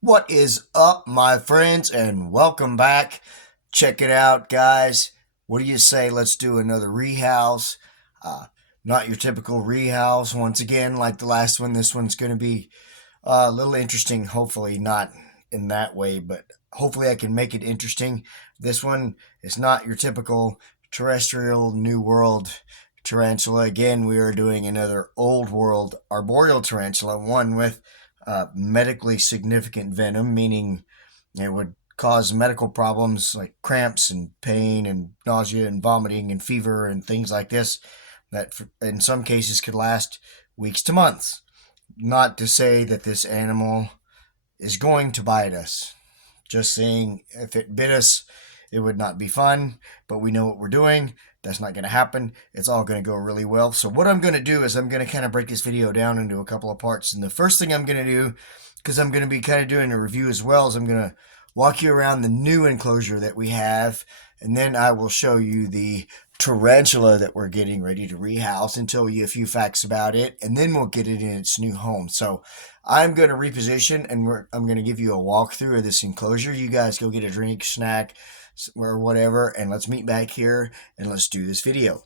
What is up, my friends, and welcome back. Check it out, guys. What do you say? Let's do another rehouse. Uh, Not your typical rehouse. Once again, like the last one, this one's going to be a little interesting. Hopefully, not in that way, but hopefully, I can make it interesting. This one is not your typical terrestrial New World tarantula. Again, we are doing another old world arboreal tarantula, one with medically significant venom, meaning it would cause medical problems like cramps and pain and nausea and vomiting and fever and things like this that in some cases could last weeks to months. Not to say that this animal is going to bite us. Just saying, if it bit us, it would not be fun, but we know what we're doing. That's not going to happen. It's all going to go really well. So what I'm going to do is I'm going to kind of break this video down into a couple of parts. And the first thing I'm going to do, because I'm going to be kind of doing a review as well, is I'm going to walk you around the new enclosure that we have. And then I will show you the tarantula that we're getting ready to rehouse and tell you a few facts about it. And then we'll get it in its new home. So I'm going to reposition and I'm going to give you a walkthrough of this enclosure. You guys go get a drink, snack, or whatever, and let's meet back here and let's do this video.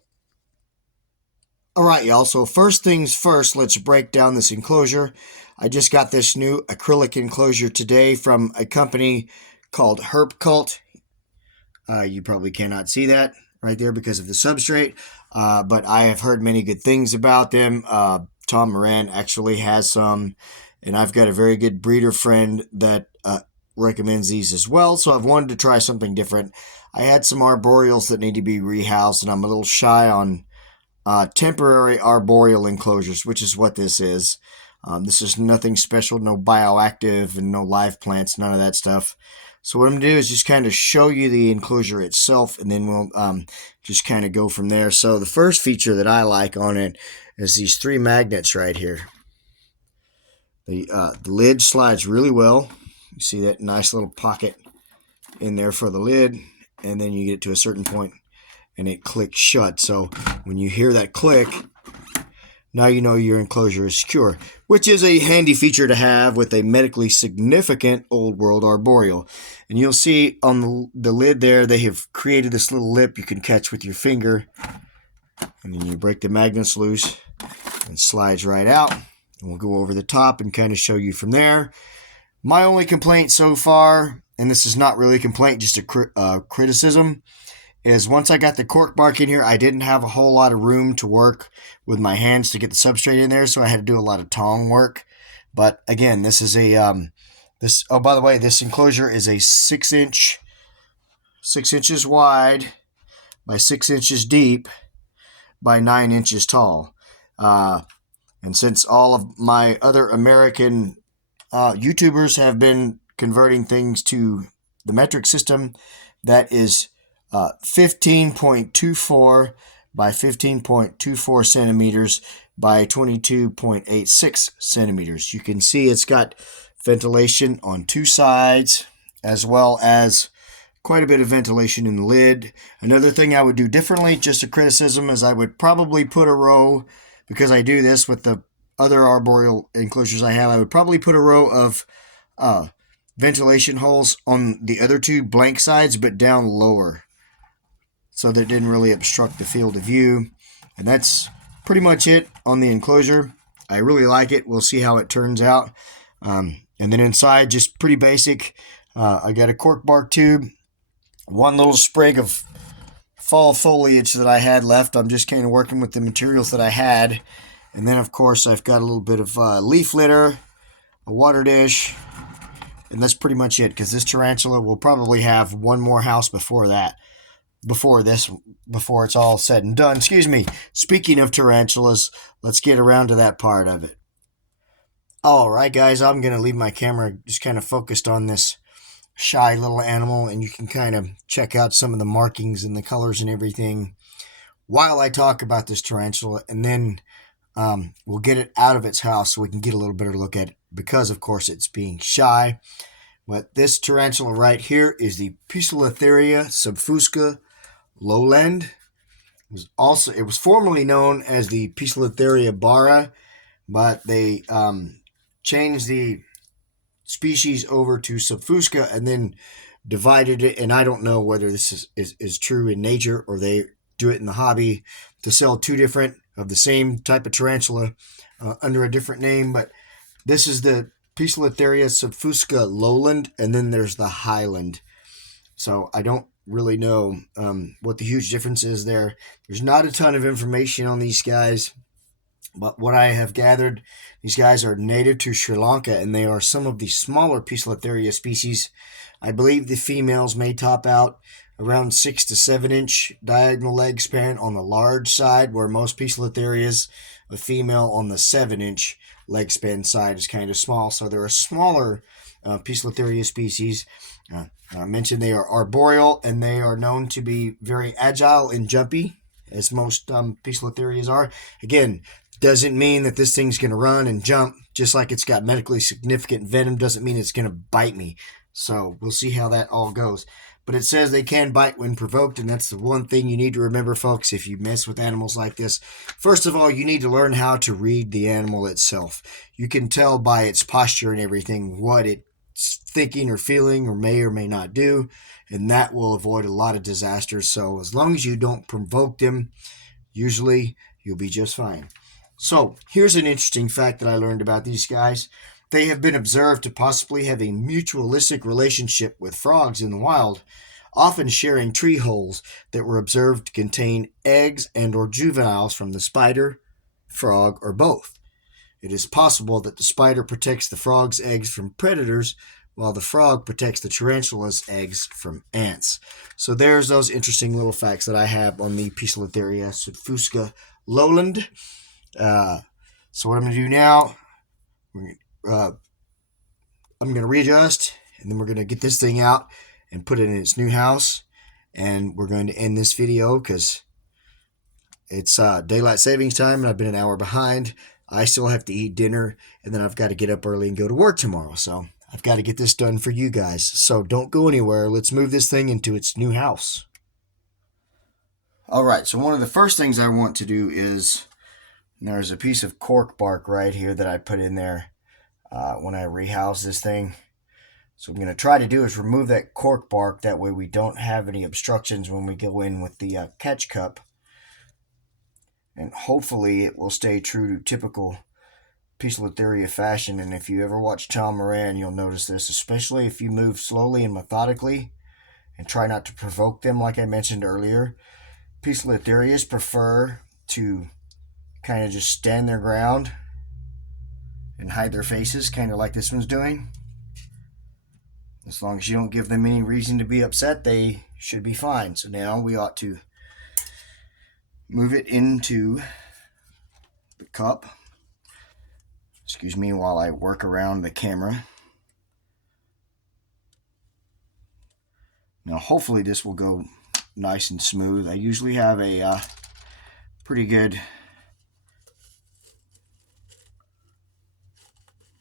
All right, y'all. So first things first, let's break down this enclosure. I just got this new acrylic enclosure today from a company called Herpcult. You probably cannot see that right there because of the substrate, but I have heard many good things about them. Tom Moran actually has some, and I've got a very good breeder friend that recommends these as well, so I've wanted to try something different. I had some arboreals that need to be rehoused, and I'm a little shy on temporary arboreal enclosures, which is what this is. This is nothing special, no bioactive and no live plants, none of that stuff. So what I'm going to do is just kind of show you the enclosure itself, and then we'll just kind of go from there. So the first feature that I like on it is these three magnets right here. The lid slides really well. You see that nice little pocket in there for the lid, and then you get to a certain point and it clicks shut. So when you hear that click, now you know your enclosure is secure, which is a handy feature to have with a medically significant old world arboreal. And you'll see on the lid there, they have created this little lip you can catch with your finger, and then you break the magnets loose and it slides right out. And we'll go over the top and kind of show you from there. My only complaint so far, and this is not really a complaint, just a criticism, is once I got the cork bark in here, I didn't have a whole lot of room to work with my hands to get the substrate in there, so I had to do a lot of tong work. But again, this is a oh, by the way, this enclosure is a 6 inches wide by 6 inches deep by 9 inches tall. And since all of my other American YouTubers have been converting things to the metric system, that is 15.24 by 15.24 centimeters by 22.86 centimeters. You can see it's got ventilation on two sides, as well as quite a bit of ventilation in the lid. Another thing I would do differently, just a criticism, is I would probably put a row, because I do this with the other arboreal enclosures I have, I would probably put a row of ventilation holes on the other two blank sides, but down lower, so that it didn't really obstruct the field of view. And that's pretty much it on the enclosure. I really like it. We'll see how it turns out. And then inside, just pretty basic. I got a cork bark tube, one little sprig of fall foliage that I had left. I'm just kind of working with the materials that I had. And then, of course, I've got a little bit of leaf litter, a water dish, and that's pretty much it, because this tarantula will probably have one more house before it's all said and done. Excuse me. Speaking of tarantulas, let's get around to that part of it. All right, guys, I'm going to leave my camera just kind of focused on this shy little animal, and you can kind of check out some of the markings and the colors and everything while I talk about this tarantula, and then we'll get it out of its house so we can get a little better look at it, because, of course, it's being shy. But this tarantula right here is the Poecilotheria subfusca lowland. It was formerly known as the Poecilotheria bara, but they changed the species over to subfusca and then divided it. And I don't know whether this is true in nature or they do it in the hobby to sell two different of the same type of tarantula under a different name. But this is the Poecilotheria subfusca lowland, and then there's the highland. So I don't really know what the huge difference is there. There's not a ton of information on these guys, but what I have gathered, these guys are native to Sri Lanka, and they are some of the smaller Poecilotheria species. I believe the females may top out around 6 to 7 inch diagonal leg span on the large side, where most Poecilotherias, a female on the 7-inch leg span side is kind of small. So they're a smaller Poecilotheria species. I mentioned they are arboreal, and they are known to be very agile and jumpy, as most Poecilotherias are. Again, doesn't mean that this thing's going to run and jump. Just like it's got medically significant venom doesn't mean it's going to bite me. So we'll see how that all goes. But it says they can bite when provoked, and that's the one thing you need to remember, folks, if you mess with animals like this. First of all, you need to learn how to read the animal itself. You can tell by its posture and everything what it's thinking or feeling or may not do, and that will avoid a lot of disasters. So as long as you don't provoke them, usually you'll be just fine. So here's an interesting fact that I learned about these guys. They have been observed to possibly have a mutualistic relationship with frogs in the wild, often sharing tree holes that were observed to contain eggs and or juveniles from the spider, frog, or both. It is possible that the spider protects the frog's eggs from predators, while the frog protects the tarantula's eggs from ants. So there's those interesting little facts that I have on the Poecilotheria subfusca lowland. So what I'm going to do now, I'm going to readjust, and then we're going to get this thing out and put it in its new house. And we're going to end this video because it's daylight savings time, and I've been an hour behind. I still have to eat dinner, and then I've got to get up early and go to work tomorrow. So I've got to get this done for you guys. So don't go anywhere. Let's move this thing into its new house. All right, so one of the first things I want to do is, there's a piece of cork bark right here that I put in there when I rehouse this thing. So what I'm going to try to do is remove that cork bark. That way we don't have any obstructions when we go in with the catch cup. And hopefully it will stay true to typical Poecilotheria fashion. And if you ever watch Tom Moran, you'll notice this, especially if you move slowly and methodically and try not to provoke them like I mentioned earlier. Poecilotherias prefer to kind of just stand their ground and hide their faces, kind of like this one's doing. As long as you don't give them any reason to be upset, they should be fine. So now we ought to move it into the cup. Excuse me while I work around the camera. Now hopefully this will go nice and smooth. I usually have a pretty good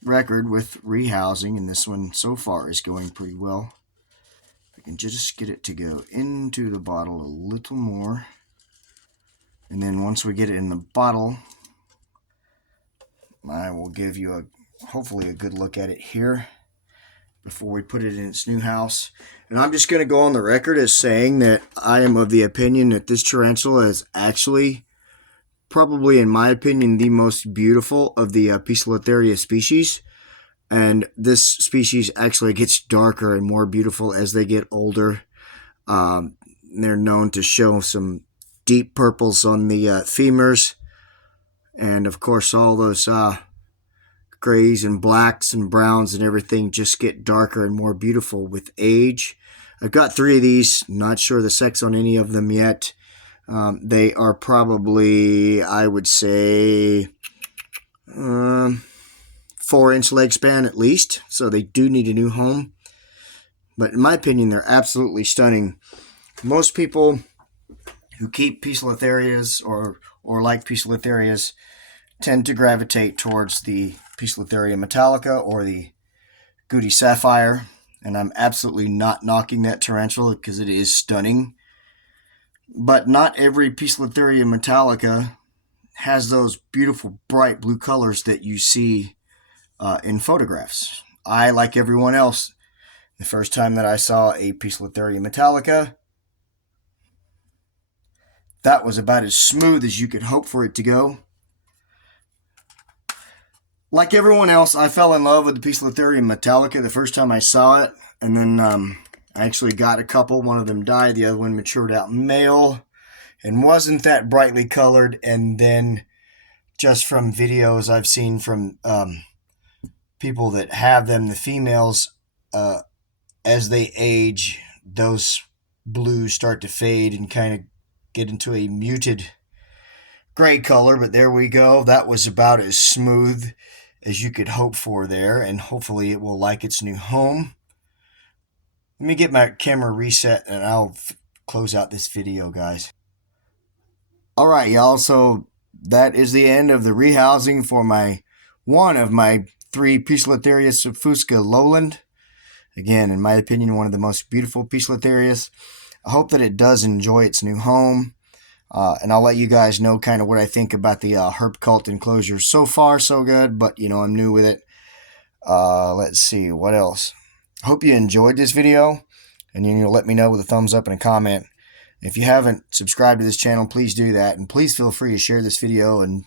record with rehousing, and this one so far is going pretty well. I can just get it to go into the bottle a little more, and then once we get it in the bottle, I will give you hopefully a good look at it here before we put it in its new house. And I'm just going to go on the record as saying that I am of the opinion that this tarantula is actually probably, in my opinion, the most beautiful of the Poecilotheria species. And this species actually gets darker and more beautiful as they get older. They're known to show some deep purples on the femurs. And, of course, all those grays and blacks and browns and everything just get darker and more beautiful with age. I've got 3 of these. Not sure the sex on any of them yet. They are probably, I would say, 4-inch leg span at least. So they do need a new home. But in my opinion, they're absolutely stunning. Most people who keep Poecilotherias or like Poecilotherias tend to gravitate towards the Poecilotheria metallica or the Goody Sapphire. And I'm absolutely not knocking that tarantula because it is stunning. But not every Poecilotheria metallica has those beautiful bright blue colors that you see in photographs. I, like everyone else, the first time that I saw a Poecilotheria metallica, that was about as smooth as you could hope for it to go. Like everyone else, I fell in love with the Poecilotheria metallica the first time I saw it, and then I actually got a couple. One of them died, the other one matured out male and wasn't that brightly colored. And then just from videos I've seen from people that have them, the females, as they age, those blues start to fade and kind of get into a muted gray color. But there we go. That was about as smooth as you could hope for there, and hopefully it will like its new home. Let me get my camera reset and I'll close out this video, guys. All right, y'all. So that is the end of the rehousing for one of my 3 Poecilotheria subfusca lowland. Again, in my opinion, one of the most beautiful Poecilotherias. I hope that it does enjoy its new home. And I'll let you guys know kind of what I think about the Herpcult enclosure. So far, so good, but, I'm new with it. Let's see, what else? I hope you enjoyed this video, and let me know with a thumbs up and a comment. If you haven't subscribed to this channel, please do that, and please feel free to share this video and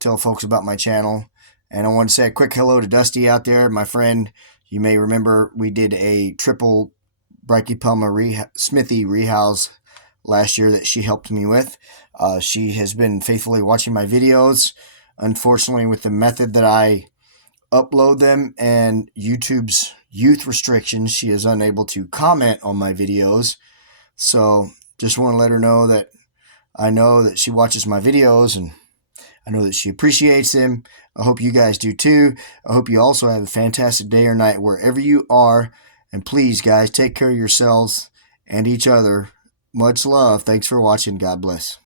tell folks about my channel. And I want to say a quick hello to Dusty out there, my friend. You may remember we did a triple Brachypelma Smithy rehouse last year that she helped me with. She has been faithfully watching my videos. Unfortunately, with the method that I upload them and YouTube's youth restrictions, she is unable to comment on my videos. So just want to let her know that I know that she watches my videos and I know that she appreciates them. I hope you guys do too. I hope you also have a fantastic day or night wherever you are. And please, guys, take care of yourselves and each other. Much love. Thanks for watching. God bless.